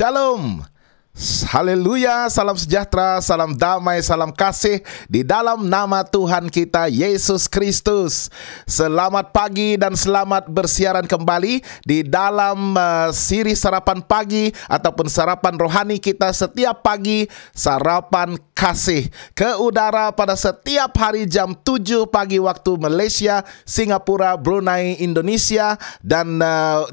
Shalom. Haleluya, salam sejahtera, salam damai, salam kasih di dalam nama Tuhan kita Yesus Kristus. Selamat pagi dan selamat bersiaran kembali di dalam siri sarapan pagi ataupun sarapan rohani kita setiap pagi, sarapan kasih ke udara pada setiap hari jam 7 pagi waktu Malaysia, Singapura, Brunei, Indonesia, dan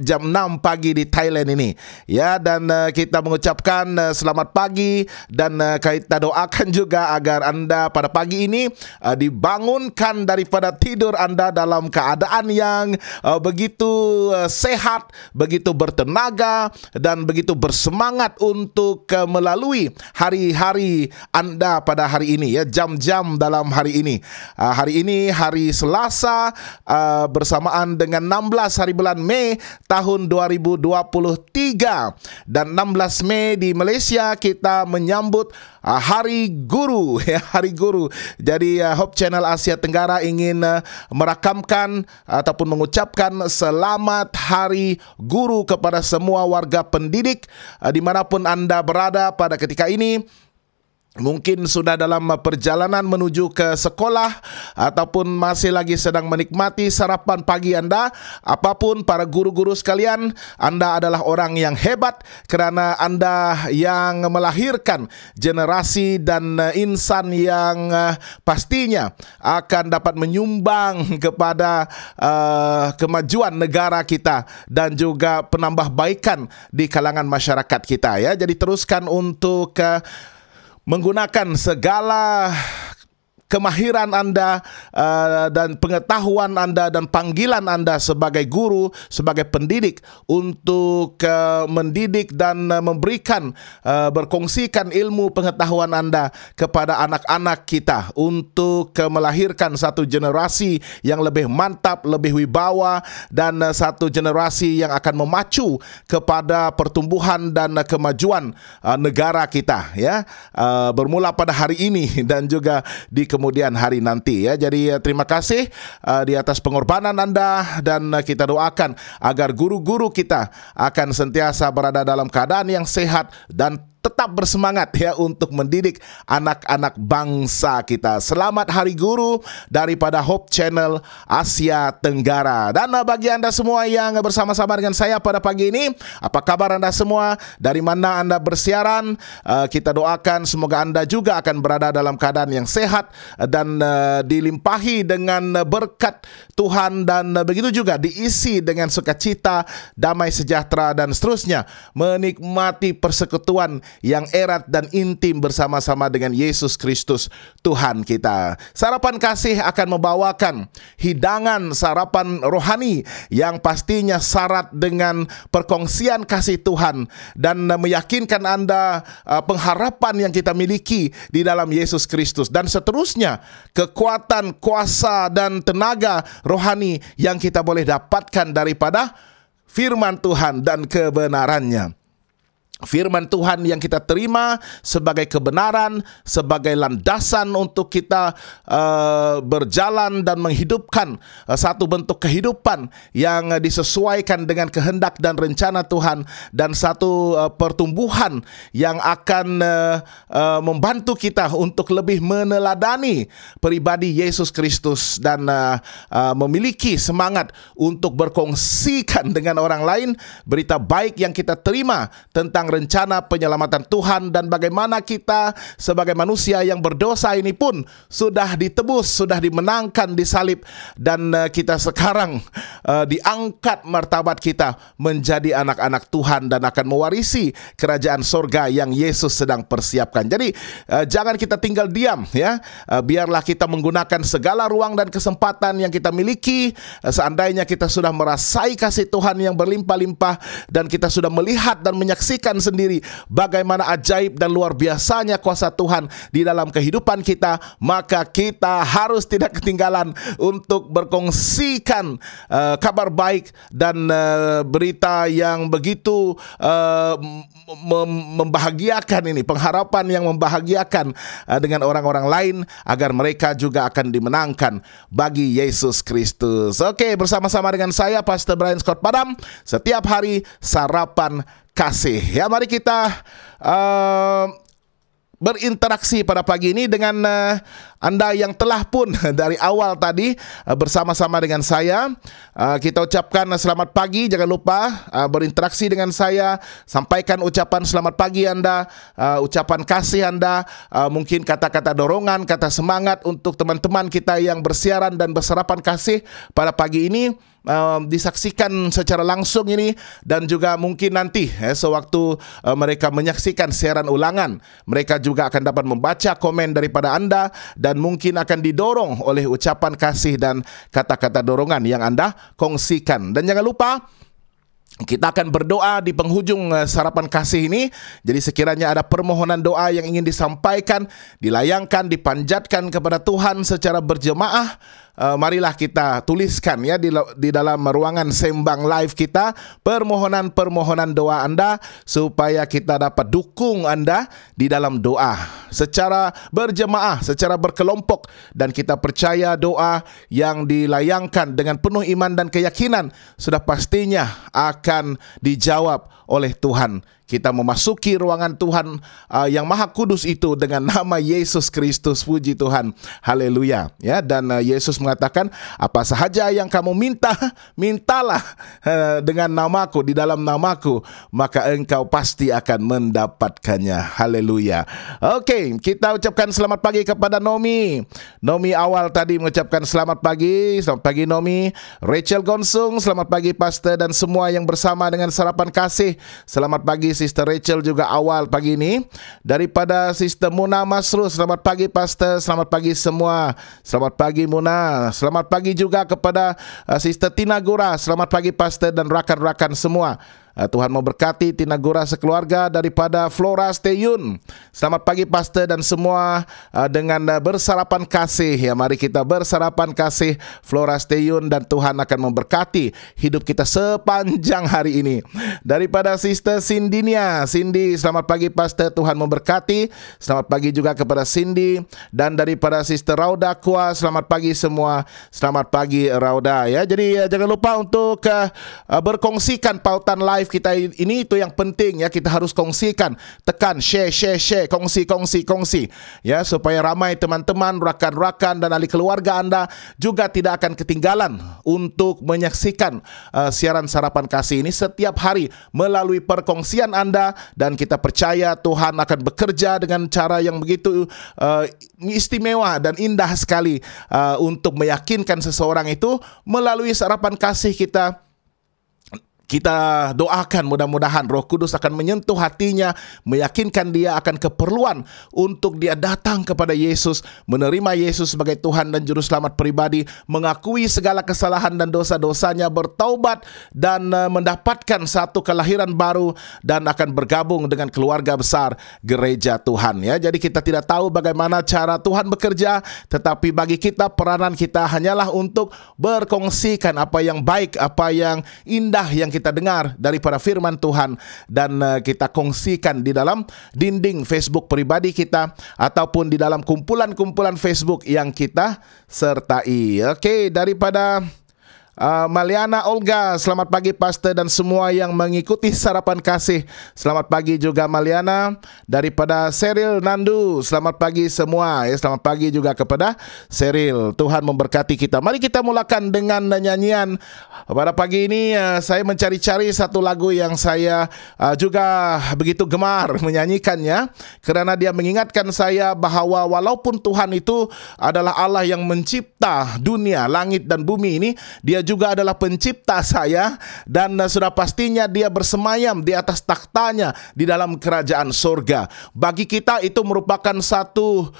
jam 6 pagi di Thailand ini. Ya, dan kita mengucapkan selamat pagi dan kita doakan juga agar Anda pada pagi ini dibangunkan daripada tidur Anda dalam keadaan yang begitu sehat, begitu bertenaga dan begitu bersemangat untuk melalui hari-hari Anda pada hari ini, ya, jam-jam dalam hari ini. Hari ini hari Selasa bersamaan dengan 16 hari bulan Mei tahun 2023, dan 16 Mei di Malaysia kita menyambut Hari Guru, ya, Hari Guru. Jadi Hope Channel Asia Tenggara ingin merakamkan ataupun mengucapkan selamat Hari Guru kepada semua warga pendidik dimanapun Anda berada pada ketika ini. Mungkin sudah dalam perjalanan menuju ke sekolah ataupun masih lagi sedang menikmati sarapan pagi Anda. Apapun para guru-guru sekalian, Anda adalah orang yang hebat kerana Anda yang melahirkan generasi dan insan yang pastinya akan dapat menyumbang kepada kemajuan negara kita dan juga penambahbaikan di kalangan masyarakat kita, ya. Jadi teruskan untuk menggunakan segala kemahiran Anda dan pengetahuan Anda dan panggilan Anda sebagai guru, sebagai pendidik untuk mendidik dan memberikan, berkongsikan ilmu pengetahuan Anda kepada anak-anak kita untuk melahirkan satu generasi yang lebih mantap, lebih wibawa, dan satu generasi yang akan memacu kepada pertumbuhan dan kemajuan negara kita, ya, bermula pada hari ini dan juga di kemudian hari nanti, ya. Jadi terima kasih di atas pengorbanan Anda, dan kita doakan agar guru-guru kita akan sentiasa berada dalam keadaan yang sehat dan tetap bersemangat, ya, untuk mendidik anak-anak bangsa kita. Selamat Hari Guru daripada Hope Channel Asia Tenggara. Dan bagi Anda semua yang bersama-sama dengan saya pada pagi ini, apa kabar Anda semua? Dari mana Anda bersiaran? Kita doakan semoga Anda juga akan berada dalam keadaan yang sehat dan dilimpahi dengan berkat Tuhan, dan begitu juga diisi dengan sukacita, damai sejahtera, dan seterusnya menikmati persekutuan yang erat dan intim bersama-sama dengan Yesus Kristus Tuhan kita. Sarapan kasih akan membawakan hidangan sarapan rohani yang pastinya syarat dengan perkongsian kasih Tuhan dan meyakinkan Anda pengharapan yang kita miliki di dalam Yesus Kristus, dan seterusnya kekuatan, kuasa, dan tenaga rohani yang kita boleh dapatkan daripada firman Tuhan dan kebenarannya. Firman Tuhan yang kita terima sebagai kebenaran, sebagai landasan untuk kita berjalan dan menghidupkan satu bentuk kehidupan yang disesuaikan dengan kehendak dan rencana Tuhan, dan satu pertumbuhan yang akan membantu kita untuk lebih meneladani pribadi Yesus Kristus dan memiliki semangat untuk berkongsikan dengan orang lain berita baik yang kita terima tentang rencana penyelamatan Tuhan, dan bagaimana kita sebagai manusia yang berdosa ini pun sudah ditebus, sudah dimenangkan di salib, dan kita sekarang diangkat martabat kita menjadi anak-anak Tuhan dan akan mewarisi kerajaan sorga yang Yesus sedang persiapkan. Jadi jangan kita tinggal diam, ya. Biarlah kita menggunakan segala ruang dan kesempatan yang kita miliki. Seandainya kita sudah merasai kasih Tuhan yang berlimpah-limpah dan kita sudah melihat dan menyaksikan sendiri bagaimana ajaib dan luar biasanya kuasa Tuhan di dalam kehidupan kita, maka kita harus tidak ketinggalan untuk berkongsikan kabar baik dan berita yang begitu membahagiakan ini, pengharapan yang membahagiakan dengan orang-orang lain agar mereka juga akan dimenangkan bagi Yesus Kristus. Oke, bersama-sama dengan saya Pastor Brian Scott Padam, setiap hari sarapan kasih. Ya, mari kita berinteraksi pada pagi ini dengan Anda yang telah pun dari awal tadi bersama-sama dengan saya. Kita ucapkan selamat pagi. Jangan lupa berinteraksi dengan saya. Sampaikan ucapan selamat pagi Anda, ucapan kasih Anda, mungkin kata-kata dorongan, kata semangat untuk teman-teman kita yang bersiaran dan bersarapan kasih pada pagi ini. Disaksikan secara langsung ini, dan juga mungkin nanti sewaktu mereka menyaksikan siaran ulangan, mereka juga akan dapat membaca komen daripada Anda dan mungkin akan didorong oleh ucapan kasih dan kata-kata dorongan yang Anda kongsikan. Dan jangan lupa, kita akan berdoa di penghujung sarapan kasih ini. Jadi sekiranya ada permohonan doa yang ingin disampaikan, dilayangkan, dipanjatkan kepada Tuhan secara berjemaah, marilah kita tuliskan ya di dalam ruangan sembang live kita permohonan-permohonan doa Anda, supaya kita dapat dukung Anda di dalam doa secara berjemaah, secara berkelompok, dan kita percaya doa yang dilayangkan dengan penuh iman dan keyakinan sudah pastinya akan dijawab oleh Tuhan. Kita memasuki ruangan Tuhan yang Maha Kudus itu dengan nama Yesus Kristus. Puji Tuhan. Haleluya. Ya, dan Yesus mengatakan, apa sahaja yang kamu minta, mintalah dengan namaku, di dalam namaku, maka engkau pasti akan mendapatkannya. Haleluya. Oke, kita ucapkan selamat pagi kepada Nomi. Nomi awal tadi mengucapkan selamat pagi. Selamat pagi Nomi. Rachel Gonsung, selamat pagi Pastor dan semua yang bersama dengan sarapan kasih. Selamat pagi Sister Rachel juga awal pagi ini. Daripada Sister Muna Masrus, selamat pagi Pastor, selamat pagi semua. Selamat pagi Muna. Selamat pagi juga kepada Sister Tina Gura, selamat pagi Pastor dan rakan-rakan semua. Tuhan memberkati Tina Gura sekeluarga. Daripada Flora Steyun, selamat pagi Pastor dan semua dengan bersarapan kasih. Ya, mari kita bersarapan kasih Flora Steyun, dan Tuhan akan memberkati hidup kita sepanjang hari ini. Daripada Sister Cindinia, Cindy, selamat pagi Pastor, Tuhan memberkati. Selamat pagi juga kepada Cindy. Dan daripada Sister Rauda Kua, selamat pagi semua. Selamat pagi Rauda ya. Jadi jangan lupa untuk berkongsikan pautan live kita ini, itu yang penting ya. Kita harus kongsikan, tekan share, kongsi ya, supaya ramai teman-teman, rakan-rakan dan ahli keluarga Anda juga tidak akan ketinggalan untuk menyaksikan siaran sarapan kasih ini setiap hari melalui perkongsian Anda. Dan kita percaya Tuhan akan bekerja dengan cara yang begitu istimewa dan indah sekali untuk meyakinkan seseorang itu melalui sarapan kasih kita. Kita doakan mudah-mudahan Roh Kudus akan menyentuh hatinya, meyakinkan dia akan keperluan untuk dia datang kepada Yesus, menerima Yesus sebagai Tuhan dan Juru Selamat pribadi, mengakui segala kesalahan dan dosa-dosanya, bertaubat dan mendapatkan satu kelahiran baru, dan akan bergabung dengan keluarga besar gereja Tuhan ya. Jadi kita tidak tahu bagaimana cara Tuhan bekerja, tetapi bagi kita peranan kita hanyalah untuk berkongsikan apa yang baik, apa yang indah yang kita dengar daripada firman Tuhan, dan kita kongsikan di dalam dinding Facebook pribadi kita ataupun di dalam kumpulan-kumpulan Facebook yang kita sertai. Oke, daripada Maliana Olga, selamat pagi Pastor dan semua yang mengikuti sarapan kasih. Selamat pagi juga Maliana. Daripada Seril Nandu, selamat pagi semua ya. Selamat pagi juga kepada Seril. Tuhan memberkati kita. Mari kita mulakan dengan nyanyian. Pada pagi ini saya mencari-cari satu lagu yang saya juga begitu gemar menyanyikannya, karena dia mengingatkan saya bahwa walaupun Tuhan itu adalah Allah yang mencipta dunia, langit dan bumi ini, dia juga adalah pencipta saya, dan sudah pastinya dia bersemayam di atas takhtanya di dalam kerajaan surga. Bagi kita itu merupakan satu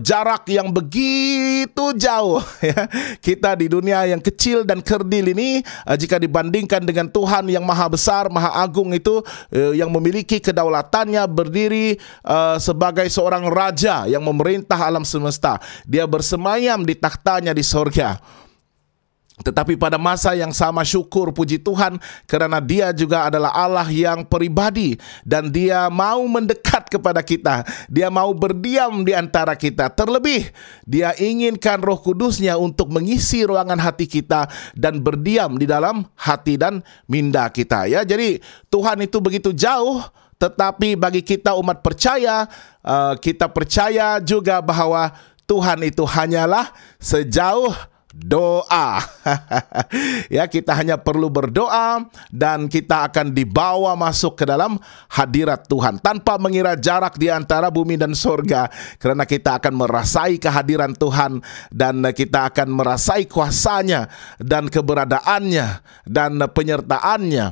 jarak yang begitu jauh ya. Kita di dunia yang kecil dan kerdil ini, jika dibandingkan dengan Tuhan yang maha besar, maha agung itu, yang memiliki kedaulatannya, berdiri sebagai seorang raja yang memerintah alam semesta. Dia bersemayam di takhtanya di surga. Tetapi pada masa yang sama syukur puji Tuhan kerana Dia juga adalah Allah yang pribadi dan Dia mau mendekat kepada kita. Dia mau berdiam di antara kita. Terlebih Dia inginkan Roh Kudus-Nya untuk mengisi ruangan hati kita dan berdiam di dalam hati dan minda kita. Ya, jadi Tuhan itu begitu jauh, tetapi bagi kita umat percaya, kita percaya juga bahwa Tuhan itu hanyalah sejauh doa. Ya, kita hanya perlu berdoa dan kita akan dibawa masuk ke dalam hadirat Tuhan tanpa mengira jarak di antara bumi dan surga, kerana kita akan merasai kehadiran Tuhan dan kita akan merasai kuasa-Nya dan keberadaannya dan penyertaan-Nya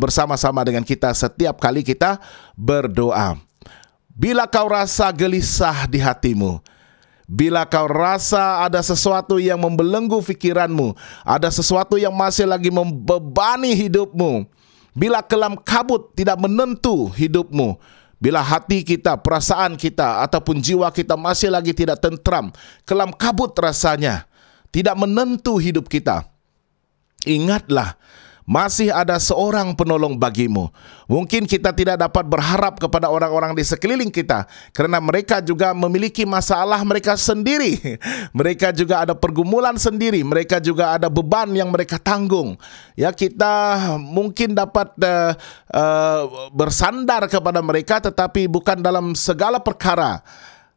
bersama-sama dengan kita setiap kali kita berdoa. Bila kau rasa gelisah di hatimu, bila kau rasa ada sesuatu yang membelenggu fikiranmu, ada sesuatu yang masih lagi membebani hidupmu, bila kelam kabut tidak menentu hidupmu, bila hati kita, perasaan kita, ataupun jiwa kita masih lagi tidak tentram, kelam kabut rasanya, tidak menentu hidup kita, ingatlah, masih ada seorang penolong bagimu. Mungkin kita tidak dapat berharap kepada orang-orang di sekeliling kita, kerana mereka juga memiliki masalah mereka sendiri. Mereka juga ada pergumulan sendiri. Mereka juga ada beban yang mereka tanggung. Ya, kita mungkin dapat bersandar kepada mereka, tetapi bukan dalam segala perkara.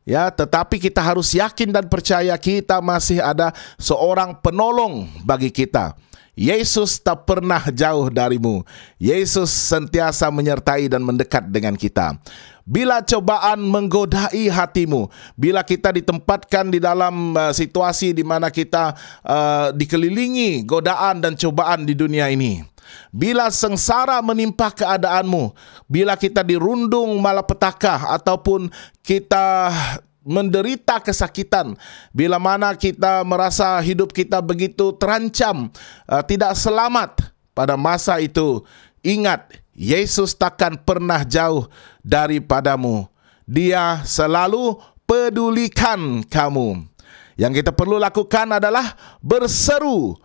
Ya, tetapi kita harus yakin dan percaya kita masih ada seorang penolong bagi kita. Yesus tak pernah jauh darimu. Yesus sentiasa menyertai dan mendekat dengan kita. Bila cobaan menggodai hatimu, bila kita ditempatkan di dalam situasi di mana kita dikelilingi godaan dan cobaan di dunia ini, bila sengsara menimpa keadaanmu, bila kita dirundung malapetaka ataupun kita menderita kesakitan, bila mana kita merasa hidup kita begitu terancam, tidak selamat, pada masa itu ingat, Yesus takkan pernah jauh daripadamu. Dia selalu pedulikan kamu. Yang kita perlu lakukan adalah berseru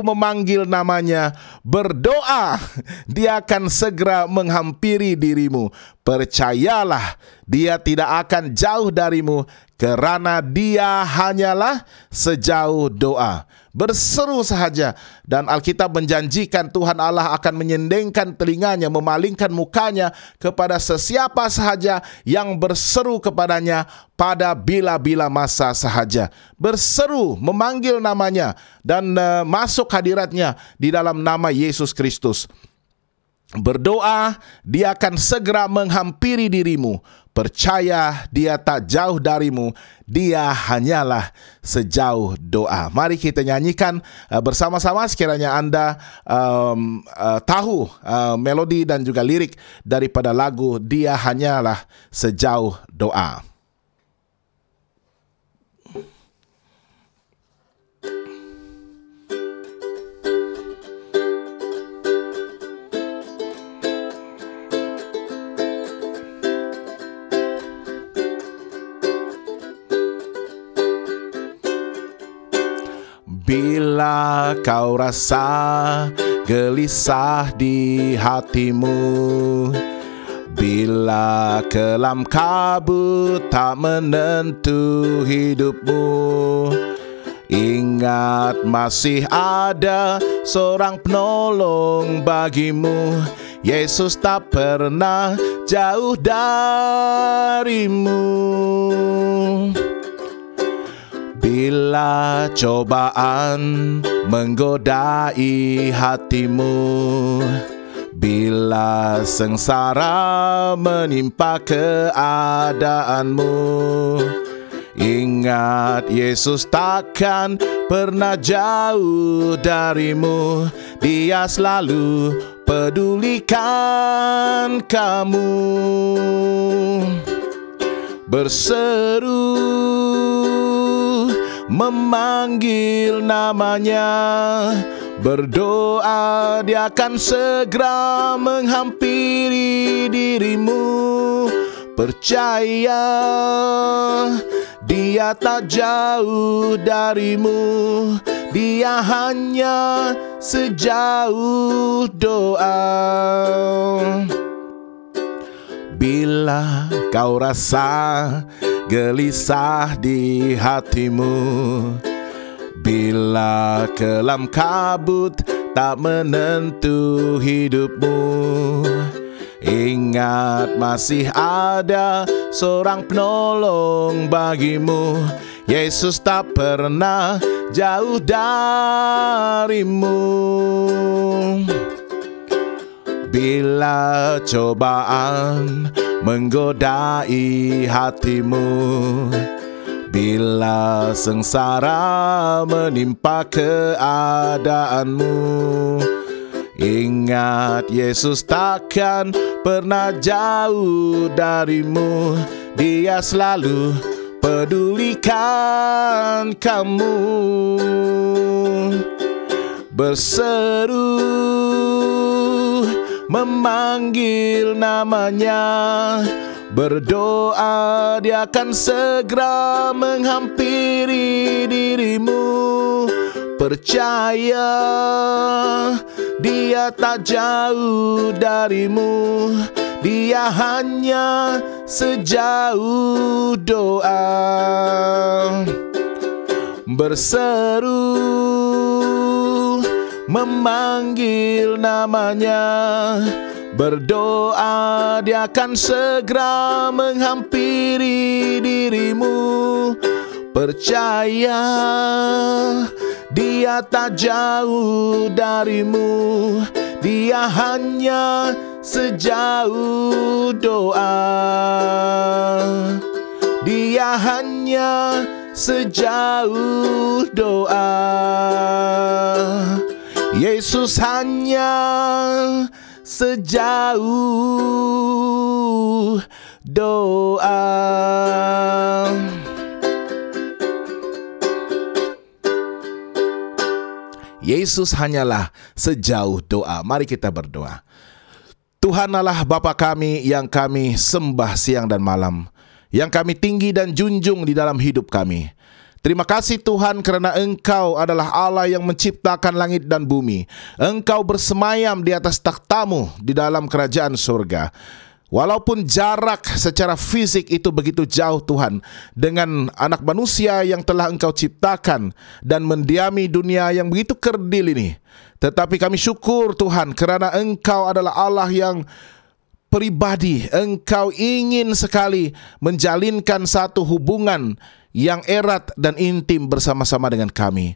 memanggil namanya, berdoa, Dia akan segera menghampiri dirimu. Percayalah, Dia tidak akan jauh darimu, kerana Dia hanyalah sejauh doa. Berseru sahaja, dan Alkitab menjanjikan Tuhan Allah akan menyendengkan telinganya, memalingkan mukanya kepada sesiapa sahaja yang berseru kepadanya pada bila-bila masa sahaja. Berseru, memanggil namanya dan masuk hadiratnya di dalam nama Yesus Kristus. Berdoa, Dia akan segera menghampiri dirimu. Percaya, Dia tak jauh darimu. Dia hanyalah sejauh doa. Mari kita nyanyikan bersama-sama, sekiranya anda tahu melodi dan juga lirik daripada lagu Dia Hanyalah Sejauh Doa. Bila kau rasa gelisah di hatimu, bila kelam kabut tak menentu hidupmu, ingat masih ada seorang penolong bagimu. Yesus tak pernah jauh darimu. Bila cobaan menggodai hatimu, bila sengsara menimpa keadaanmu, ingat Yesus takkan pernah jauh darimu. Dia selalu pedulikan kamu. Berseru, memanggil namanya, berdoa, Dia akan segera menghampiri dirimu. Percaya, Dia tak jauh darimu, Dia hanya sejauh doa. Bila kau rasa gelisah di hatimu, bila kelam kabut tak menentu hidupmu, ingat masih ada seorang penolong bagimu. Yesus tak pernah jauh darimu. Bila cobaan menggodai hatimu, bila sengsara menimpa keadaanmu, ingat Yesus takkan pernah jauh darimu. Dia selalu pedulikan kamu. Berseru, memanggil namanya, berdoa, Dia akan segera menghampiri dirimu. Percaya, Dia tak jauh darimu, Dia hanya sejauh doa. Berseru, memanggil namanya, berdoa, Dia akan segera menghampiri dirimu. Percaya, Dia tak jauh darimu, Dia hanya sejauh doa. Dia hanya sejauh doa. Yesus hanya sejauh doa. Yesus hanyalah sejauh doa. Mari kita berdoa. Tuhan Allah Bapa kami yang kami sembah siang dan malam, yang kami tinggi dan junjung di dalam hidup kami. Terima kasih Tuhan kerana Engkau adalah Allah yang menciptakan langit dan bumi. Engkau bersemayam di atas takhtamu di dalam kerajaan surga. Walaupun jarak secara fisik itu begitu jauh Tuhan dengan anak manusia yang telah Engkau ciptakan dan mendiami dunia yang begitu kerdil ini, tetapi kami syukur Tuhan kerana Engkau adalah Allah yang pribadi. Engkau ingin sekali menjalinkan satu hubungan yang erat dan intim bersama-sama dengan kami.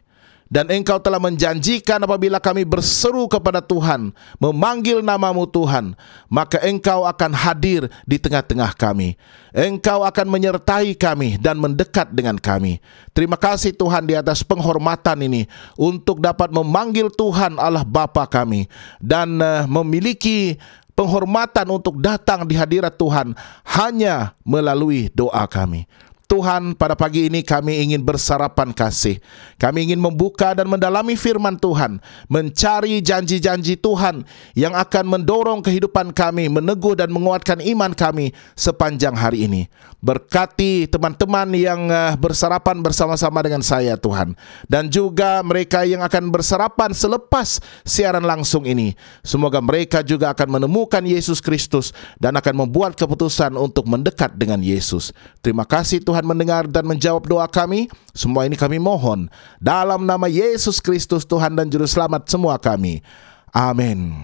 Dan Engkau telah menjanjikan apabila kami berseru kepada Tuhan, memanggil nama-Mu Tuhan, maka Engkau akan hadir di tengah-tengah kami. Engkau akan menyertai kami dan mendekat dengan kami. Terima kasih Tuhan di atas penghormatan ini untuk dapat memanggil Tuhan Allah Bapa kami dan memiliki penghormatan untuk datang di hadirat Tuhan hanya melalui doa kami. Tuhan, pada pagi ini kami ingin bersarapan kasih. Kami ingin membuka dan mendalami firman Tuhan, mencari janji-janji Tuhan yang akan mendorong kehidupan kami, meneguh dan menguatkan iman kami sepanjang hari ini. Berkati teman-teman yang bersarapan bersama-sama dengan saya Tuhan, dan juga mereka yang akan bersarapan selepas siaran langsung ini. Semoga mereka juga akan menemukan Yesus Kristus dan akan membuat keputusan untuk mendekat dengan Yesus. Terima kasih Tuhan mendengar dan menjawab doa kami. Semua ini kami mohon dalam nama Yesus Kristus Tuhan dan Juru Selamat semua kami. Amin.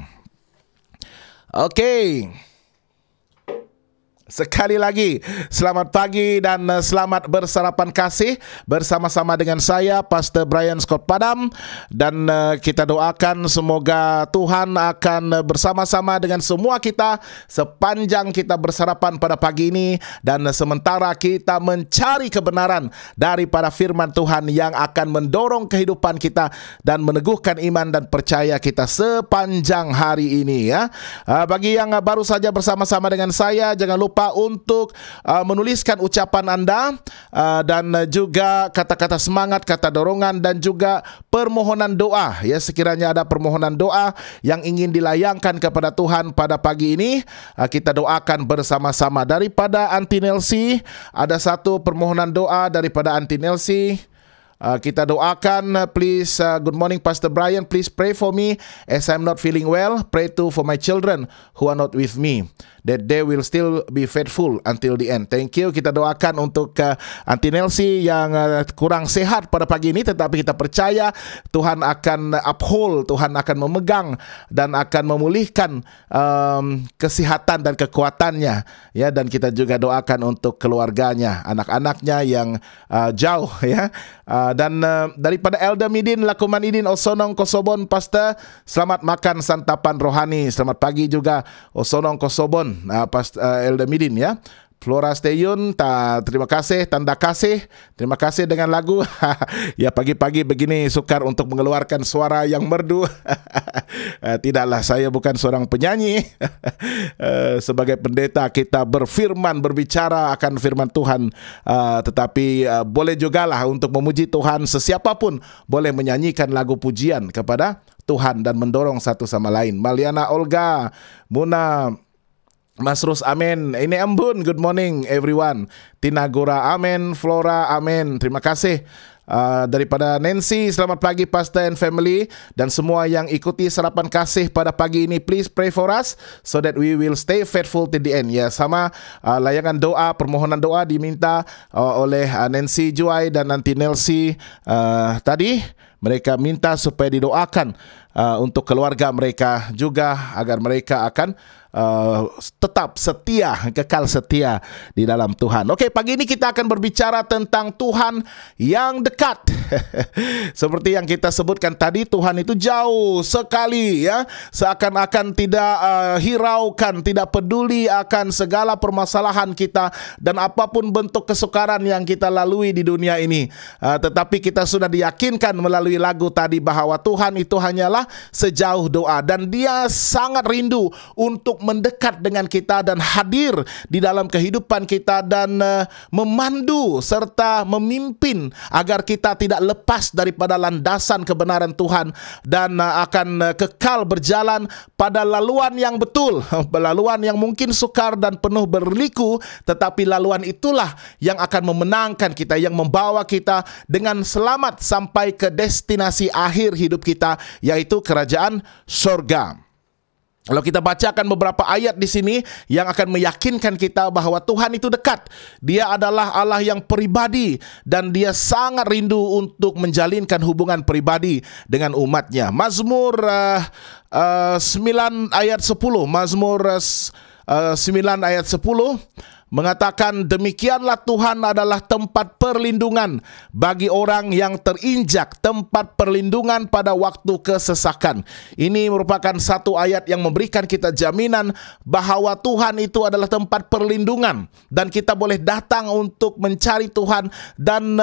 Oke. Sekali lagi, selamat pagi dan selamat bersarapan kasih bersama-sama dengan saya, Pastor Brian Scott Padam. Dan kita doakan semoga Tuhan akan bersama-sama dengan semua kita sepanjang kita bersarapan pada pagi ini. Dan sementara kita mencari kebenaran daripada firman Tuhan yang akan mendorong kehidupan kita dan meneguhkan iman dan percaya kita sepanjang hari ini ya. Bagi yang baru saja bersama-sama dengan saya, jangan lupa lupa untuk menuliskan ucapan Anda dan juga kata-kata semangat, kata dorongan dan juga permohonan doa. Ya, sekiranya ada permohonan doa yang ingin dilayangkan kepada Tuhan pada pagi ini, kita doakan bersama-sama. Daripada Aunty Nelsie, ada satu permohonan doa daripada Aunty Nelsie. Kita doakan, please, good morning Pastor Brian, please pray for me as I'm not feeling well. Pray too for my children who are not with me, that they will still be faithful until the end. Thank you. Kita doakan untuk Aunty Nelsie yang kurang sehat pada pagi ini, tetapi kita percaya Tuhan akan uphold, Tuhan akan memegang dan akan memulihkan kesehatan dan kekuatannya. Ya, dan kita juga doakan untuk keluarganya, anak-anaknya yang jauh, ya. Dan daripada Elder Midin Lakuman Idin Osonong Kosobon, Pastor, selamat makan santapan rohani. Selamat pagi juga Osonong Kosobon, Elder Midin, ya. Flora Steyun, terima kasih, tanda kasih. Terima kasih dengan lagu. Ya, pagi-pagi begini sukar untuk mengeluarkan suara yang merdu. Tidaklah, saya bukan seorang penyanyi. Sebagai pendeta kita berfirman, berbicara akan firman Tuhan. Tetapi boleh juga lah untuk memuji Tuhan. Sesiapapun boleh menyanyikan lagu pujian kepada Tuhan dan mendorong satu sama lain. Maliana Olga, Muna, Mas Rus, amin. Ini Embun, good morning everyone. Tina Gora, amin. Flora, amin. Terima kasih. Daripada Nancy, selamat pagi Pastor and family. Dan semua yang ikuti sarapan kasih pada pagi ini, please pray for us so that we will stay faithful till the end. Ya, sama layangan doa, permohonan doa diminta oleh Nancy Joy dan Aunty Nelsie tadi. Mereka minta supaya didoakan untuk keluarga mereka juga, agar mereka akan tetap setia, kekal setia di dalam Tuhan. Oke, pagi ini kita akan berbicara tentang Tuhan yang dekat. Seperti yang kita sebutkan tadi, Tuhan itu jauh sekali, ya. Seakan-akan tidak hiraukan, tidak peduli akan segala permasalahan kita dan apapun bentuk kesukaran yang kita lalui di dunia ini. Tetapi kita sudah diyakinkan melalui lagu tadi bahwa Tuhan itu hanyalah sejauh doa, dan Dia sangat rindu untuk mendekat dengan kita dan hadir di dalam kehidupan kita dan memandu serta memimpin agar kita tidak lepas daripada landasan kebenaran Tuhan dan akan kekal berjalan pada laluan yang betul, laluan yang mungkin sukar dan penuh berliku, tetapi laluan itulah yang akan memenangkan kita, yang membawa kita dengan selamat sampai ke destinasi akhir hidup kita, yaitu kerajaan surga. Kalau kita bacakan beberapa ayat di sini yang akan meyakinkan kita bahwa Tuhan itu dekat. Dia adalah Allah yang pribadi dan Dia sangat rindu untuk menjalinkan hubungan pribadi dengan umatnya. Mazmur 9 ayat 10. Mazmur 9 ayat 10 mengatakan, demikianlah Tuhan adalah tempat perlindungan bagi orang yang terinjak, tempat perlindungan pada waktu kesesakan. Ini merupakan satu ayat yang memberikan kita jaminan bahwa Tuhan itu adalah tempat perlindungan, dan kita boleh datang untuk mencari Tuhan dan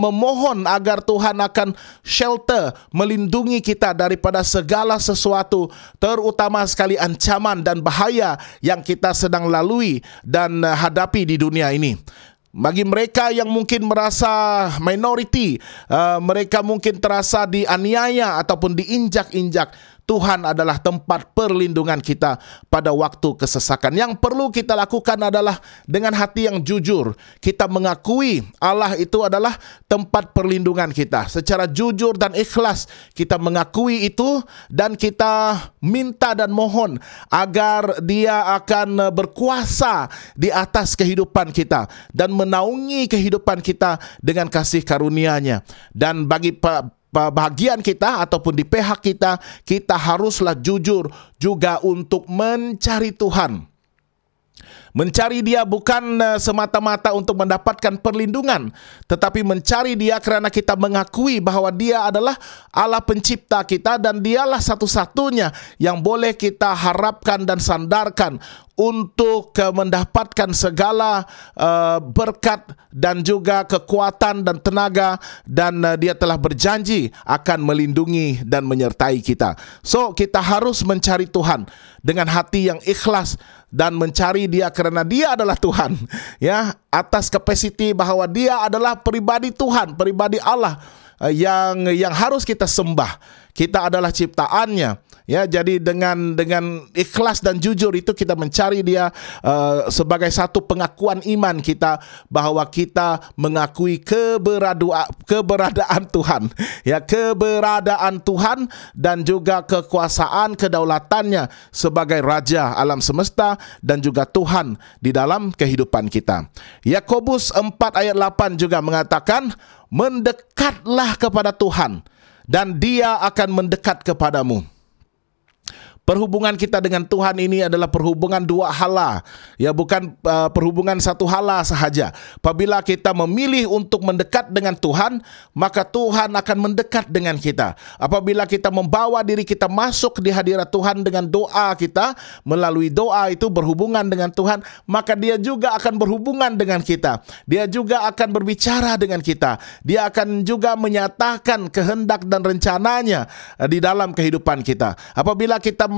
memohon agar Tuhan akan shelter, melindungi kita daripada segala sesuatu, terutama sekali ancaman dan bahaya yang kita sedang lalui dan hadapi di dunia ini. Bagi mereka yang mungkin merasa minority, mereka mungkin terasa dianiaya ataupun diinjak-injak, Tuhan adalah tempat perlindungan kita pada waktu kesesakan. Yang perlu kita lakukan adalah dengan hati yang jujur, kita mengakui Allah itu adalah tempat perlindungan kita. Secara jujur dan ikhlas kita mengakui itu, dan kita minta dan mohon agar Dia akan berkuasa di atas kehidupan kita dan menaungi kehidupan kita dengan kasih karunia-Nya. Dan bagi bahagian kita ataupun di pihak kita, kita haruslah jujur juga untuk mencari Tuhan. Mencari Dia bukan semata-mata untuk mendapatkan perlindungan, tetapi mencari Dia kerana kita mengakui bahwa Dia adalah Allah pencipta kita, dan Dialah satu-satunya yang boleh kita harapkan dan sandarkan untuk mendapatkan segala berkat dan juga kekuatan dan tenaga, dan Dia telah berjanji akan melindungi dan menyertai kita. So, kita harus mencari Tuhan dengan hati yang ikhlas dan mencari Dia karena Dia adalah Tuhan. Ya, atas capacity bahwa Dia adalah pribadi Tuhan, pribadi Allah yang harus kita sembah. Kita adalah ciptaannya. Ya, jadi dengan ikhlas dan jujur itu kita mencari Dia sebagai satu pengakuan iman kita bahwa kita mengakui keberadaan Tuhan, ya, keberadaan Tuhan dan juga kekuasaan kedaulatannya sebagai Raja alam semesta dan juga Tuhan di dalam kehidupan kita. Yakobus 4 ayat 8 juga mengatakan, mendekatlah kepada Tuhan dan Dia akan mendekat kepadamu. Perhubungan kita dengan Tuhan ini adalah perhubungan dua hala, ya, bukan perhubungan satu hala sahaja. Apabila kita memilih untuk mendekat dengan Tuhan, maka Tuhan akan mendekat dengan kita. Apabila kita membawa diri kita masuk di hadirat Tuhan dengan doa kita, melalui doa itu berhubungan dengan Tuhan, maka Dia juga akan berhubungan dengan kita. Dia juga akan berbicara dengan kita. Dia akan juga menyatakan kehendak dan rencananya di dalam kehidupan kita. Apabila kita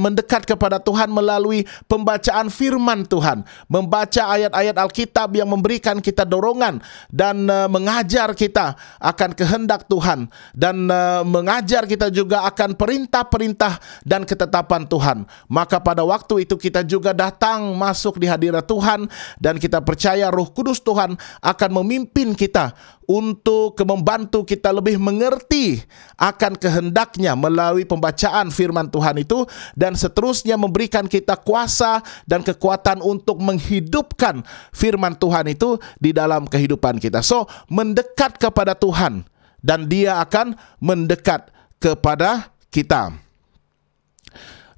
mendekat kepada Tuhan melalui pembacaan firman Tuhan, membaca ayat-ayat Alkitab yang memberikan kita dorongan dan mengajar kita akan kehendak Tuhan dan mengajar kita juga akan perintah-perintah dan ketetapan Tuhan. Maka pada waktu itu kita juga datang masuk di hadirat Tuhan dan kita percaya Roh Kudus Tuhan akan memimpin kita untuk membantu kita lebih mengerti akan kehendaknya melalui pembacaan firman Tuhan itu, dan seterusnya memberikan kita kuasa dan kekuatan untuk menghidupkan firman Tuhan itu di dalam kehidupan kita. So, mendekat kepada Tuhan dan Dia akan mendekat kepada kita.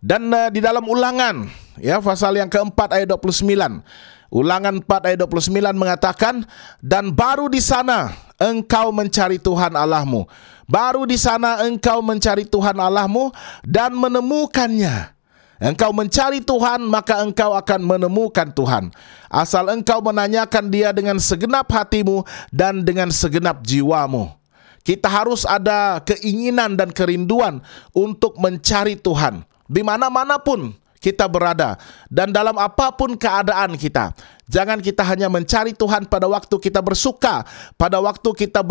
Dan di dalam Ulangan, ya, pasal yang keempat ayat 29, Ulangan 4 ayat 29 mengatakan, dan baru di sana engkau mencari Tuhan Allahmu. Baru di sana engkau mencari Tuhan Allahmu dan menemukannya. Engkau mencari Tuhan, maka engkau akan menemukan Tuhan. Asal engkau menanyakan Dia dengan segenap hatimu dan dengan segenap jiwamu. Kita harus ada keinginan dan kerinduan untuk mencari Tuhan di mana-manapun kita berada dan dalam apapun keadaan kita. Jangan kita hanya mencari Tuhan pada waktu kita bersuka, pada waktu kita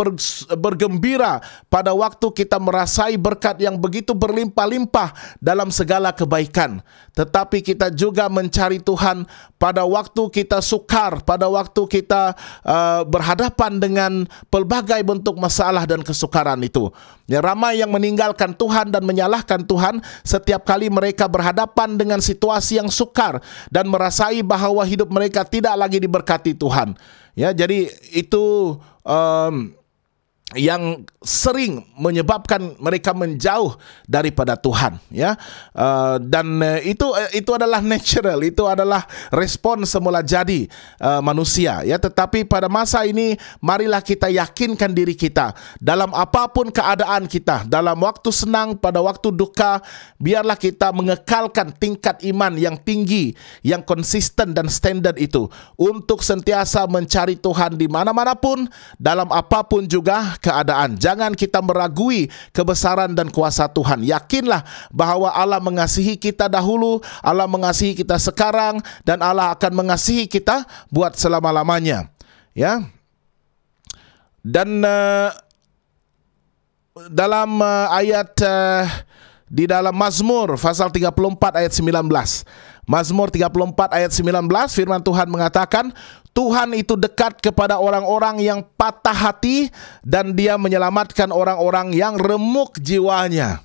bergembira, pada waktu kita merasai berkat yang begitu berlimpah-limpah dalam segala kebaikan. Tetapi kita juga mencari Tuhan pada waktu kita sukar, pada waktu kita berhadapan dengan pelbagai bentuk masalah dan kesukaran itu. Ya, ramai yang meninggalkan Tuhan dan menyalahkan Tuhan setiap kali mereka berhadapan dengan situasi yang sukar dan merasai bahwa hidup mereka tidak lagi diberkati Tuhan. Ya, jadi itu yang sering menyebabkan mereka menjauh daripada Tuhan, ya. Dan itu adalah natural, itu adalah respon semula jadi manusia, ya. Tetapi pada masa ini marilah kita yakinkan diri kita dalam apapun keadaan kita, dalam waktu senang, pada waktu duka, biarlah kita mengekalkan tingkat iman yang tinggi, yang konsisten dan standar itu untuk sentiasa mencari Tuhan di mana-manapun, dalam apapun juga keadaan. Jangan kita meragui kebesaran dan kuasa Tuhan. Yakinlah bahwa Allah mengasihi kita dahulu, Allah mengasihi kita sekarang, dan Allah akan mengasihi kita buat selama-lamanya. Ya. Dan dalam ayat di dalam Mazmur pasal 34 ayat 19. Mazmur 34 ayat 19, firman Tuhan mengatakan, Tuhan itu dekat kepada orang-orang yang patah hati dan Dia menyelamatkan orang-orang yang remuk jiwanya.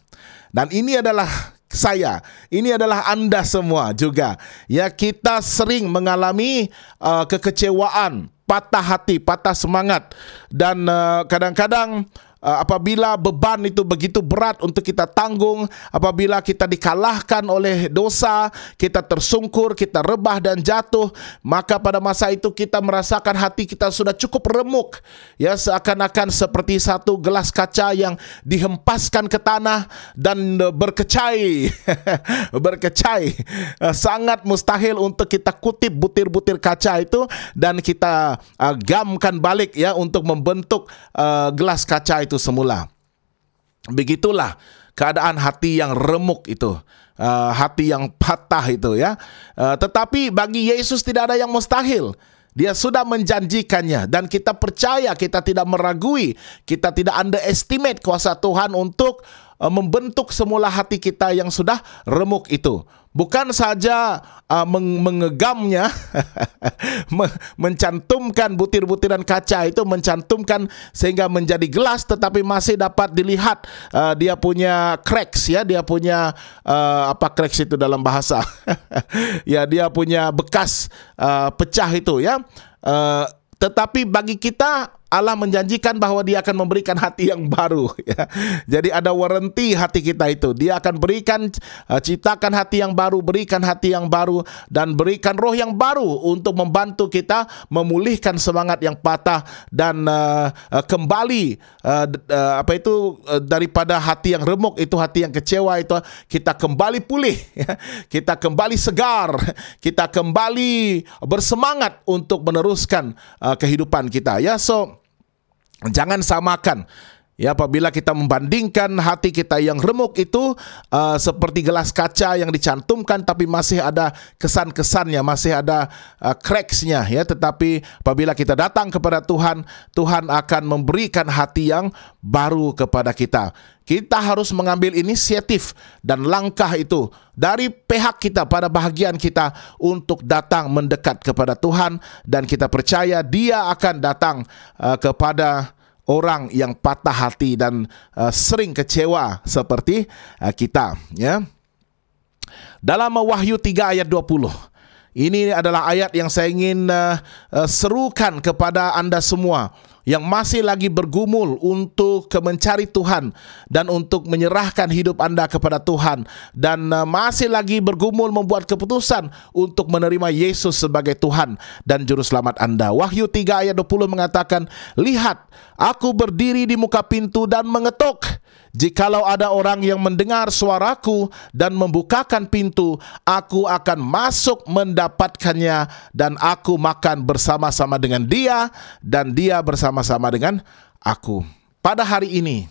Dan ini adalah saya, ini adalah Anda semua juga. Ya, kita sering mengalami kekecewaan, patah hati, patah semangat, dan kadang-kadang apabila beban itu begitu berat untuk kita tanggung, apabila kita dikalahkan oleh dosa, kita tersungkur, kita rebah dan jatuh, maka pada masa itu kita merasakan hati kita sudah cukup remuk, ya, seakan-akan seperti satu gelas kaca yang dihempaskan ke tanah dan berkecai. Berkecai. Sangat mustahil untuk kita kutip butir-butir kaca itu dan kita gamkan balik, ya, untuk membentuk gelas kaca itu semula. Begitulah keadaan hati yang remuk itu. hati yang patah itu ya. Tetapi bagi Yesus tidak ada yang mustahil. Dia sudah menjanjikannya dan kita percaya, kita tidak meragui, kita tidak underestimate kuasa Tuhan untuk membentuk semula hati kita yang sudah remuk itu. Bukan saja mengegamnya, mencantumkan butir-butiran kaca itu, mencantumkan sehingga menjadi gelas, tetapi masih dapat dilihat dia punya cracks ya, dia punya apa cracks itu dalam bahasa, ya dia punya bekas pecah itu ya. Tetapi bagi kita Allah menjanjikan bahwa Dia akan memberikan hati yang baru ya. Jadi ada warranty hati kita itu. Dia akan berikan, ciptakan hati yang baru, berikan hati yang baru, dan berikan roh yang baru untuk membantu kita memulihkan semangat yang patah dan kembali daripada hati yang remuk itu, hati yang kecewa itu, kita kembali pulih ya. Kita kembali segar, kita kembali bersemangat untuk meneruskan kehidupan kita ya. So jangan samakan ya, apabila kita membandingkan hati kita yang remuk itu seperti gelas kaca yang dicantumkan tapi masih ada kesan-kesannya, masih ada cracks-nya ya. Tetapi apabila kita datang kepada Tuhan, Tuhan akan memberikan hati yang baru kepada kita. Kita harus mengambil inisiatif dan langkah itu dari pihak kita, pada bahagian kita, untuk datang mendekat kepada Tuhan, dan kita percaya Dia akan datang kepada orang yang patah hati dan sering kecewa seperti kita ya. Dalam Wahyu 3 ayat 20, ini adalah ayat yang saya ingin serukan kepada Anda semua yang masih lagi bergumul untuk mencari Tuhan dan untuk menyerahkan hidup Anda kepada Tuhan, dan masih lagi bergumul membuat keputusan untuk menerima Yesus sebagai Tuhan dan Juru Selamat Anda. Wahyu 3 ayat 20 mengatakan, "Lihat, aku berdiri di muka pintu dan mengetuk. Jikalau ada orang yang mendengar suaraku dan membukakan pintu, aku akan masuk mendapatkannya, dan aku makan bersama-sama dengan dia, dan dia bersama-sama dengan aku." Pada hari ini,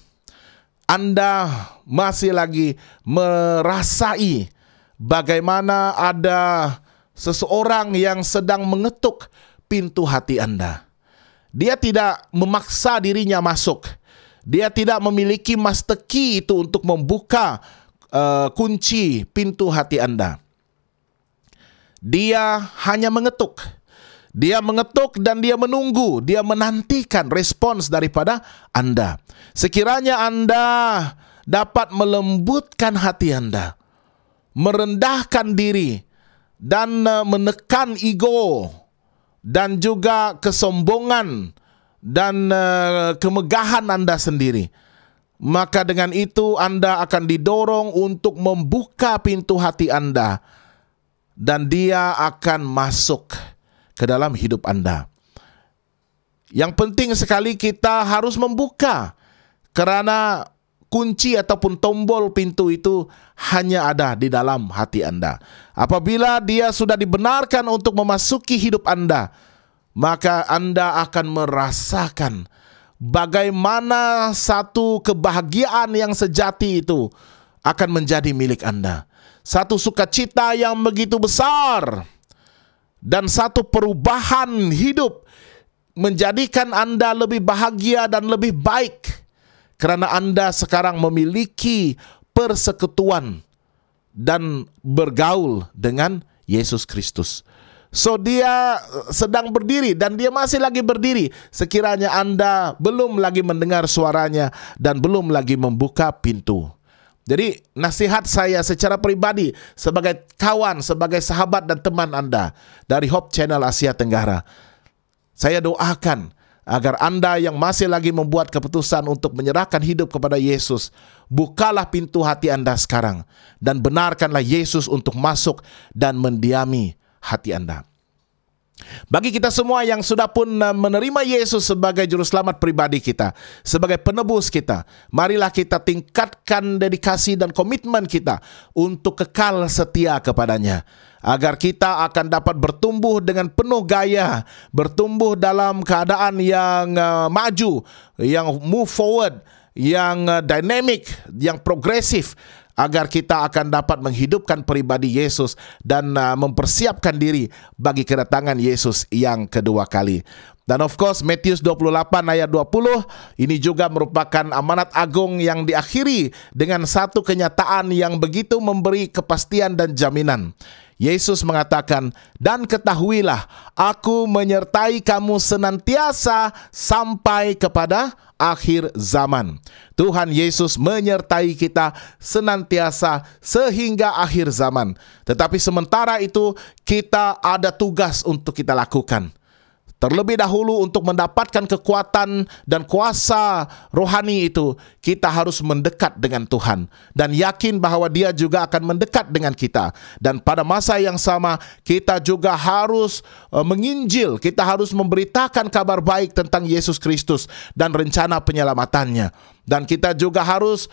Anda masih lagi merasai bagaimana ada seseorang yang sedang mengetuk pintu hati Anda. Dia tidak memaksa dirinya masuk. Dia tidak memiliki master key itu untuk membuka kunci pintu hati Anda. Dia hanya mengetuk. Dia mengetuk dan dia menunggu. Dia menantikan respons daripada Anda. Sekiranya Anda dapat melembutkan hati Anda, merendahkan diri, dan menekan ego dan juga kesombongan dan kemegahan Anda sendiri, maka dengan itu Anda akan didorong untuk membuka pintu hati Anda, dan Dia akan masuk ke dalam hidup Anda. Yang penting sekali kita harus membuka, karena kunci ataupun tombol pintu itu hanya ada di dalam hati Anda. Apabila dia sudah dibenarkan untuk memasuki hidup Anda, maka Anda akan merasakan bagaimana satu kebahagiaan yang sejati itu akan menjadi milik Anda. Satu sukacita yang begitu besar dan satu perubahan hidup menjadikan Anda lebih bahagia dan lebih baik, karena Anda sekarang memiliki persekutuan dan bergaul dengan Yesus Kristus. So dia sedang berdiri dan dia masih lagi berdiri sekiranya Anda belum lagi mendengar suaranya dan belum lagi membuka pintu. Jadi nasihat saya secara pribadi sebagai kawan, sebagai sahabat dan teman Anda dari Hope Channel Asia Tenggara, saya doakan agar Anda yang masih lagi membuat keputusan untuk menyerahkan hidup kepada Yesus, bukalah pintu hati Anda sekarang dan benarkanlah Yesus untuk masuk dan mendiami hati Anda. Bagi kita semua yang sudah pun menerima Yesus sebagai juru selamat pribadi kita, sebagai penebus kita, marilah kita tingkatkan dedikasi dan komitmen kita untuk kekal setia kepadanya, agar kita akan dapat bertumbuh dengan penuh gaya, bertumbuh dalam keadaan yang maju, yang move forward, yang dynamic, yang progresif, agar kita akan dapat menghidupkan pribadi Yesus dan mempersiapkan diri bagi kedatangan Yesus yang kedua kali. Dan of course Matius 28 ayat 20 ini juga merupakan amanat agung yang diakhiri dengan satu kenyataan yang begitu memberi kepastian dan jaminan. Yesus mengatakan, "Dan ketahuilah, aku menyertai kamu senantiasa sampai kepada akhir zaman." Tuhan Yesus menyertai kita senantiasa sehingga akhir zaman. Tetapi sementara itu kita ada tugas untuk kita lakukan. Terlebih dahulu untuk mendapatkan kekuatan dan kuasa rohani itu, kita harus mendekat dengan Tuhan dan yakin bahwa Dia juga akan mendekat dengan kita. Dan pada masa yang sama, kita juga harus menginjil, kita harus memberitakan kabar baik tentang Yesus Kristus dan rencana penyelamatannya. Dan kita juga harus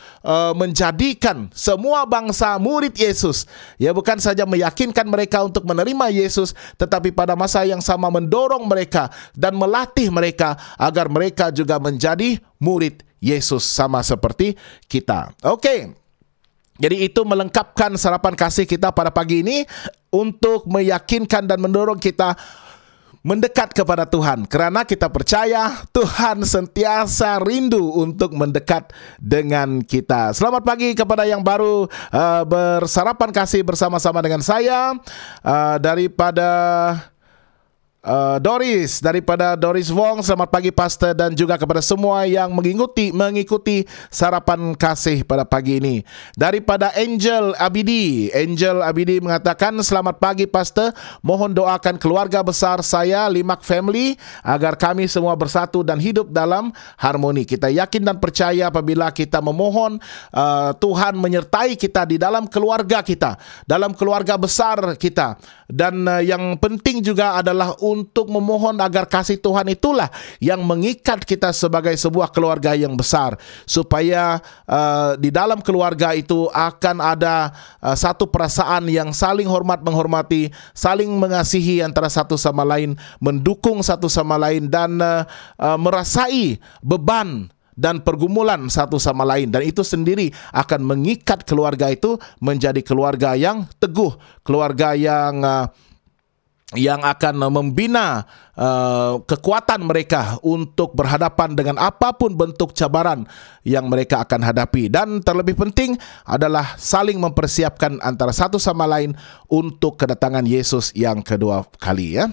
menjadikan semua bangsa murid Yesus. Ya, bukan saja meyakinkan mereka untuk menerima Yesus, tetapi pada masa yang sama mendorong mereka dan melatih mereka agar mereka juga menjadi murid Yesus sama seperti kita. Oke. Jadi itu melengkapkan sarapan kasih kita pada pagi ini untuk meyakinkan dan mendorong kita mendekat kepada Tuhan, karena kita percaya Tuhan sentiasa rindu untuk mendekat dengan kita. Selamat pagi kepada yang baru bersarapan kasih bersama-sama dengan saya daripada Doris Wong. Selamat pagi Pastor, dan juga kepada semua yang mengikuti sarapan kasih pada pagi ini. Daripada Angel Abidi mengatakan, "Selamat pagi Pastor, mohon doakan keluarga besar saya, Limak Family, agar kami semua bersatu dan hidup dalam harmoni." Kita yakin dan percaya apabila kita memohon Tuhan menyertai kita di dalam keluarga kita, dalam keluarga besar kita. Dan yang penting juga adalah untuk memohon agar kasih Tuhan itulah yang mengikat kita sebagai sebuah keluarga yang besar, supaya di dalam keluarga itu akan ada satu perasaan yang saling hormat menghormati, saling mengasihi antara satu sama lain, mendukung satu sama lain, dan merasai beban dan pergumulan satu sama lain. Dan itu sendiri akan mengikat keluarga itu menjadi keluarga yang teguh, keluarga yang akan membina kekuatan mereka untuk berhadapan dengan apapun bentuk cabaran yang mereka akan hadapi. Dan terlebih penting adalah saling mempersiapkan antara satu sama lain untuk kedatangan Yesus yang kedua kali, ya.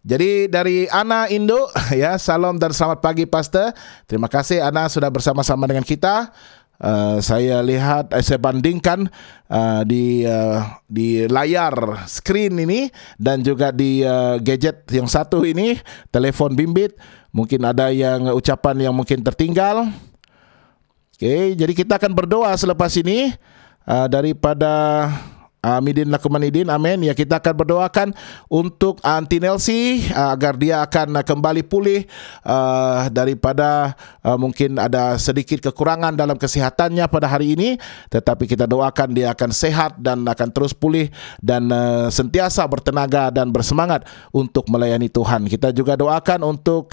Jadi dari Ana Indo, ya, salam dan selamat pagi Pastor. Terima kasih Ana sudah bersama-sama dengan kita. Saya lihat, saya bandingkan di layar screen ini dan juga di gadget yang satu ini, telepon bimbit. Mungkin ada yang ucapan yang mungkin tertinggal. Oke, jadi kita akan berdoa selepas ini daripada Midin Lakumanidin, amin. Ya, kita akan berdoakan untuk Aunty Nelsie agar dia akan kembali pulih daripada mungkin ada sedikit kekurangan dalam kesehatannya pada hari ini, tetapi kita doakan dia akan sehat dan akan terus pulih dan sentiasa bertenaga dan bersemangat untuk melayani Tuhan. Kita juga doakan untuk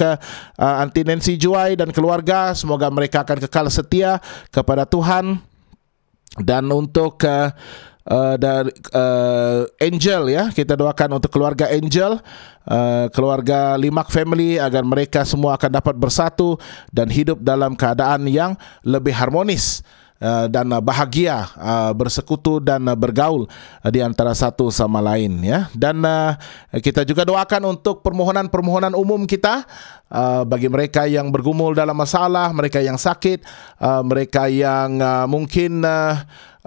Aunty Nancy Juai dan keluarga, semoga mereka akan kekal setia kepada Tuhan. Dan untuk dari Angel, ya, kita doakan untuk keluarga Angel, keluarga Limak Family, agar mereka semua akan dapat bersatu dan hidup dalam keadaan yang lebih harmonis dan bahagia, bersekutu dan bergaul di antara satu sama lain, ya. Dan kita juga doakan untuk permohonan umum kita bagi mereka yang bergumul dalam masalah, mereka yang sakit, mereka yang mungkin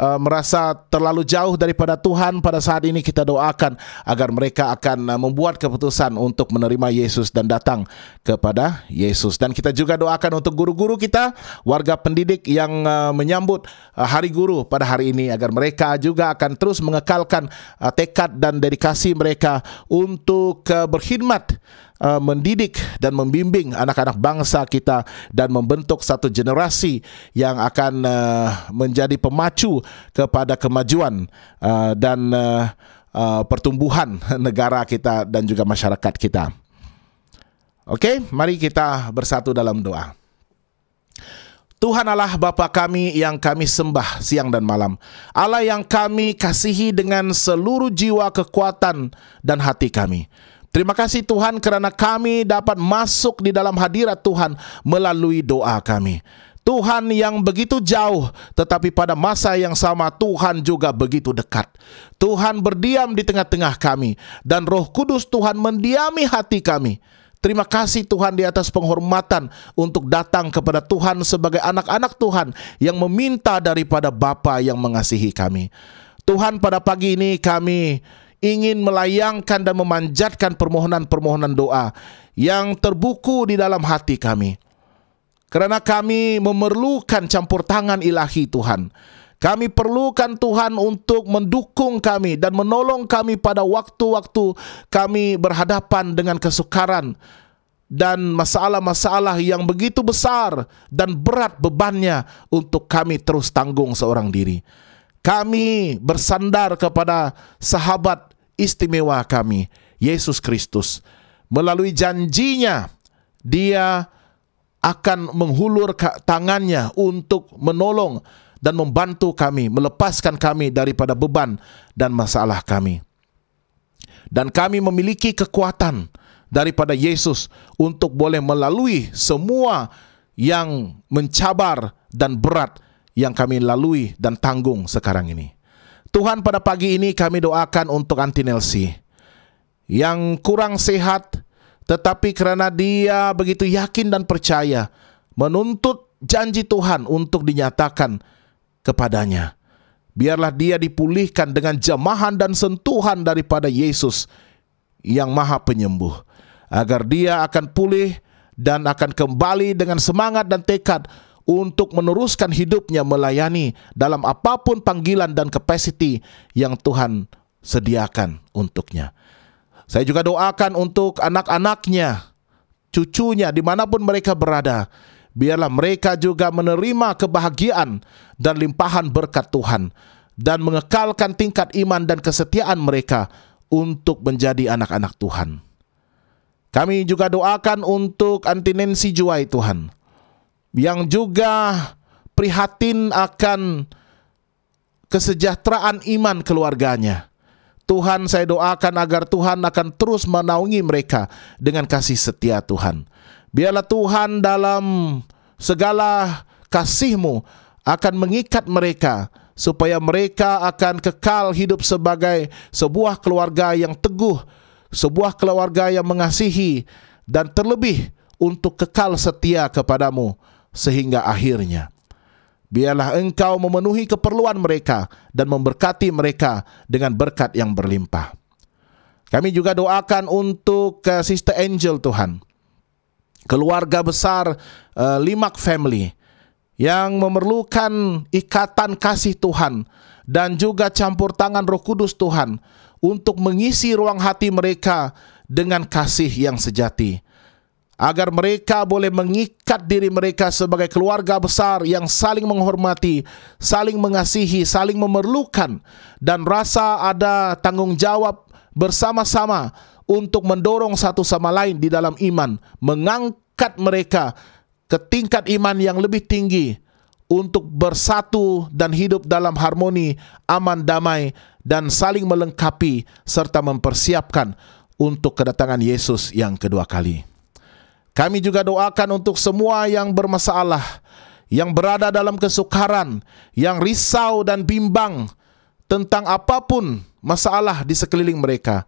merasa terlalu jauh daripada Tuhan. Pada saat ini kita doakan agar mereka akan membuat keputusan untuk menerima Yesus dan datang kepada Yesus. Dan kita juga doakan untuk guru-guru kita, warga pendidik yang menyambut Hari Guru pada hari ini, agar mereka juga akan terus mengekalkan tekad dan dedikasi mereka untuk berkhidmat, mendidik dan membimbing anak-anak bangsa kita dan membentuk satu generasi yang akan menjadi pemacu kepada kemajuan dan pertumbuhan negara kita dan juga masyarakat kita. Oke, mari kita bersatu dalam doa. Tuhan Allah Bapa kami yang kami sembah siang dan malam, Allah yang kami kasihi dengan seluruh jiwa, kekuatan, dan hati kami. Terima kasih Tuhan kerana kami dapat masuk di dalam hadirat Tuhan melalui doa kami. Tuhan yang begitu jauh, tetapi pada masa yang sama Tuhan juga begitu dekat. Tuhan berdiam di tengah-tengah kami, dan Roh Kudus Tuhan mendiami hati kami. Terima kasih Tuhan di atas penghormatan untuk datang kepada Tuhan sebagai anak-anak Tuhan yang meminta daripada Bapa yang mengasihi kami. Tuhan, pada pagi ini kami ingin melayangkan dan memanjatkan permohonan-permohonan doa yang terbuku di dalam hati kami. Kerana kami memerlukan campur tangan ilahi Tuhan. Kami perlukan Tuhan untuk mendukung kami dan menolong kami pada waktu-waktu kami berhadapan dengan kesukaran dan masalah-masalah yang begitu besar dan berat bebannya untuk kami terus tanggung seorang diri. Kami bersandar kepada sahabat istimewa kami, Yesus Kristus. Melalui janjinya, Dia akan menghulur tangannya untuk menolong dan membantu kami, melepaskan kami daripada beban dan masalah kami. Dan kami memiliki kekuatan daripada Yesus untuk boleh melalui semua yang mencabar dan berat yang kami lalui dan tanggung sekarang ini. Tuhan, pada pagi ini kami doakan untuk Aunty Nelsie yang kurang sehat, tetapi kerana dia begitu yakin dan percaya, menuntut janji Tuhan untuk dinyatakan kepadanya. Biarlah dia dipulihkan dengan jamahan dan sentuhan daripada Yesus yang Maha Penyembuh, agar dia akan pulih dan akan kembali dengan semangat dan tekad untuk meneruskan hidupnya melayani dalam apapun panggilan dan kapasiti yang Tuhan sediakan untuknya. Saya juga doakan untuk anak-anaknya, cucunya, dimanapun mereka berada. Biarlah mereka juga menerima kebahagiaan dan limpahan berkat Tuhan, dan mengekalkan tingkat iman dan kesetiaan mereka untuk menjadi anak-anak Tuhan. Kami juga doakan untuk Aunty Nancy Juwai Tuhan, yang juga prihatin akan kesejahteraan iman keluarganya. Tuhan, saya doakan agar Tuhan akan terus menaungi mereka dengan kasih setia Tuhan. Biarlah Tuhan dalam segala kasih-Mu akan mengikat mereka, supaya mereka akan kekal hidup sebagai sebuah keluarga yang teguh, sebuah keluarga yang mengasihi, dan terlebih untuk kekal setia kepadamu sehingga akhirnya. Biarlah Engkau memenuhi keperluan mereka dan memberkati mereka dengan berkat yang berlimpah. Kami juga doakan untuk Sister Angel Tuhan, keluarga besar Limak Family, yang memerlukan ikatan kasih Tuhan dan juga campur tangan Roh Kudus Tuhan untuk mengisi ruang hati mereka dengan kasih yang sejati, agar mereka boleh mengikat diri mereka sebagai keluarga besar yang saling menghormati, saling mengasihi, saling memerlukan, dan rasa ada tanggung jawab bersama-sama untuk mendorong satu sama lain di dalam iman, mengangkat mereka ke tingkat iman yang lebih tinggi untuk bersatu dan hidup dalam harmoni, aman, damai, dan saling melengkapi serta mempersiapkan untuk kedatangan Yesus yang kedua kali. Kami juga doakan untuk semua yang bermasalah, yang berada dalam kesukaran, yang risau dan bimbang tentang apapun masalah di sekeliling mereka.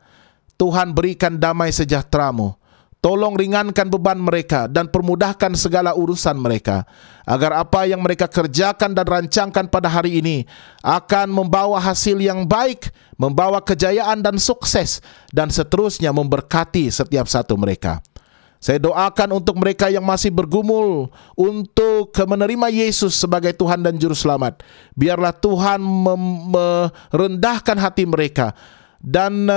Tuhan, berikan damai sejahtera-Mu. Tolong ringankan beban mereka dan permudahkan segala urusan mereka, agar apa yang mereka kerjakan dan rancangkan pada hari ini akan membawa hasil yang baik, membawa kejayaan dan sukses, dan seterusnya memberkati setiap satu mereka. Saya doakan untuk mereka yang masih bergumul untuk menerima Yesus sebagai Tuhan dan Juru Selamat. Biarlah Tuhan merendahkan hati mereka dan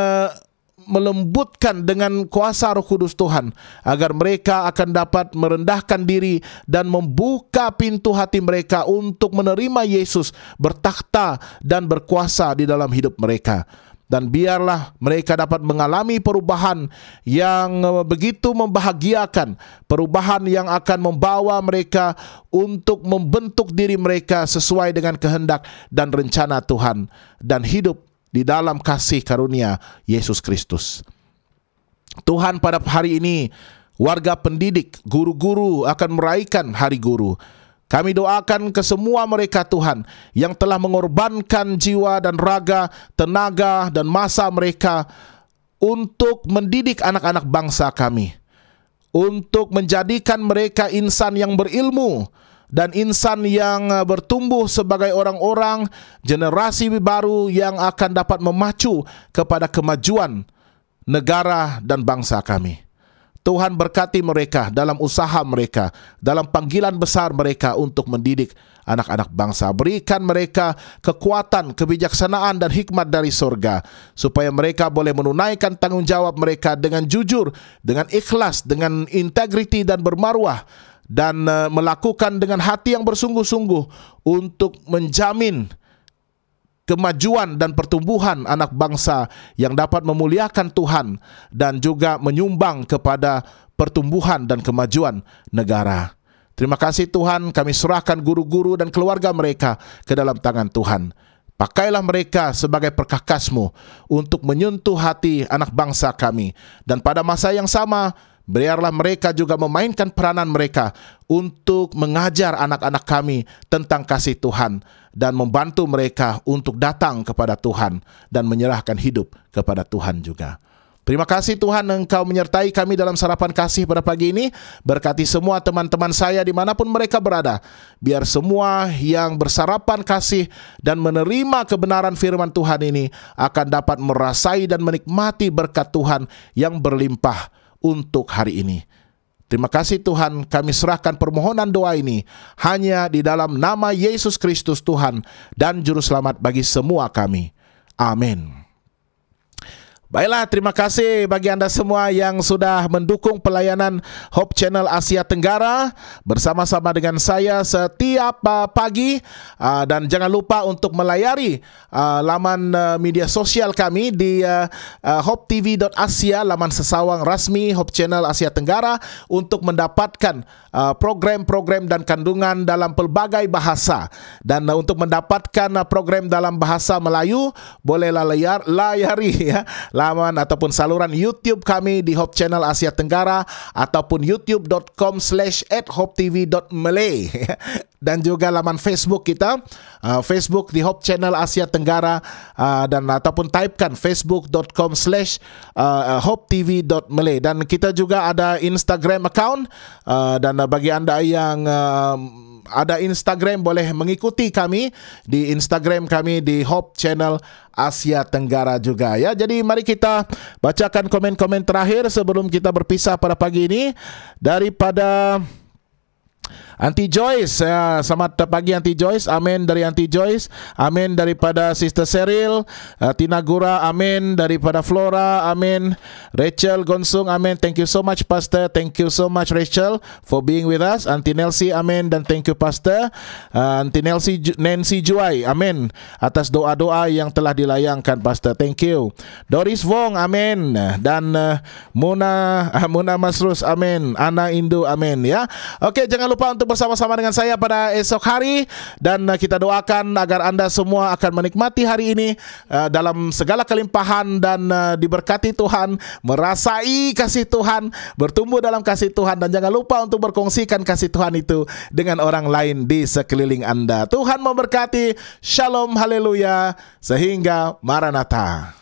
melembutkan dengan kuasa Roh Kudus Tuhan, agar mereka akan dapat merendahkan diri dan membuka pintu hati mereka untuk menerima Yesus bertakhta dan berkuasa di dalam hidup mereka. Dan biarlah mereka dapat mengalami perubahan yang begitu membahagiakan, perubahan yang akan membawa mereka untuk membentuk diri mereka sesuai dengan kehendak dan rencana Tuhan, dan hidup di dalam kasih karunia Yesus Kristus. Tuhan, pada hari ini warga pendidik, guru-guru akan meraihkan Hari Guru. Kami doakan ke semua mereka Tuhan yang telah mengorbankan jiwa dan raga, tenaga dan masa mereka untuk mendidik anak-anak bangsa kami, untuk menjadikan mereka insan yang berilmu dan insan yang bertumbuh sebagai orang-orang generasi baru yang akan dapat memacu kepada kemajuan negara dan bangsa kami. Tuhan berkati mereka dalam usaha mereka, dalam panggilan besar mereka untuk mendidik anak-anak bangsa. Berikan mereka kekuatan, kebijaksanaan dan hikmat dari surga, supaya mereka boleh menunaikan tanggung jawab mereka dengan jujur, dengan ikhlas, dengan integriti dan bermaruah, dan melakukan dengan hati yang bersungguh-sungguh untuk menjamin kemajuan dan pertumbuhan anak bangsa yang dapat memuliakan Tuhan dan juga menyumbang kepada pertumbuhan dan kemajuan negara. Terima kasih Tuhan, kami serahkan guru-guru dan keluarga mereka ke dalam tangan Tuhan. Pakailah mereka sebagai perkakas-Mu untuk menyentuh hati anak bangsa kami. Dan pada masa yang sama, biarlah mereka juga memainkan peranan mereka untuk mengajar anak-anak kami tentang kasih Tuhan, dan membantu mereka untuk datang kepada Tuhan dan menyerahkan hidup kepada Tuhan juga. Terima kasih Tuhan, Engkau menyertai kami dalam sarapan kasih pada pagi ini. Berkati semua teman-teman saya dimanapun mereka berada. Biar semua yang bersarapan kasih dan menerima kebenaran firman Tuhan ini akan dapat merasai dan menikmati berkat Tuhan yang berlimpah untuk hari ini. Terima kasih Tuhan, kami serahkan permohonan doa ini hanya di dalam nama Yesus Kristus Tuhan dan Juru Selamat bagi semua kami. Amin. Baiklah, terima kasih bagi Anda semua yang sudah mendukung pelayanan Hope Channel Asia Tenggara bersama-sama dengan saya setiap pagi. Dan jangan lupa untuk melayari laman media sosial kami di hopetv.asia, laman sesawang rasmi Hope Channel Asia Tenggara, untuk mendapatkan program-program dan kandungan dalam pelbagai bahasa. Dan untuk mendapatkan program dalam bahasa Melayu, bolehlah layari ya laman ataupun saluran YouTube kami di Hope Channel Asia Tenggara ataupun youtube.com/hopetv.malay dan juga laman Facebook kita, Facebook di Hope Channel Asia Tenggara, dan ataupun typekan facebook.com/hopetv.malay. Dan kita juga ada Instagram account, dan bagi Anda yang ada Instagram boleh mengikuti kami di Instagram kami di Hope Channel Asia Tenggara juga ya. Jadi mari kita bacakan komen-komen terakhir sebelum kita berpisah pada pagi ini. Daripada Auntie Joyce, selamat pagi Auntie Joyce, amin dari Auntie Joyce, amin daripada Sister Cheryl, Tina Gura, amin daripada Flora, amin, Rachel Gonsung, amin, thank you so much Pastor, thank you so much Rachel for being with us, Auntie Nelsie, amin, dan thank you Pastor, Auntie Nancy Juai, amin, atas doa-doa yang telah dilayangkan Pastor, thank you, Doris Wong, amin, dan Muna Masrus, amin, Ana Indu, amin ya. Oke, jangan lupa untuk bersama-sama dengan saya pada esok hari, dan kita doakan agar Anda semua akan menikmati hari ini dalam segala kelimpahan dan diberkati Tuhan, merasai kasih Tuhan, bertumbuh dalam kasih Tuhan, dan jangan lupa untuk berkongsikan kasih Tuhan itu dengan orang lain di sekeliling Anda. Tuhan memberkati. Shalom, haleluya, sehingga Maranatha.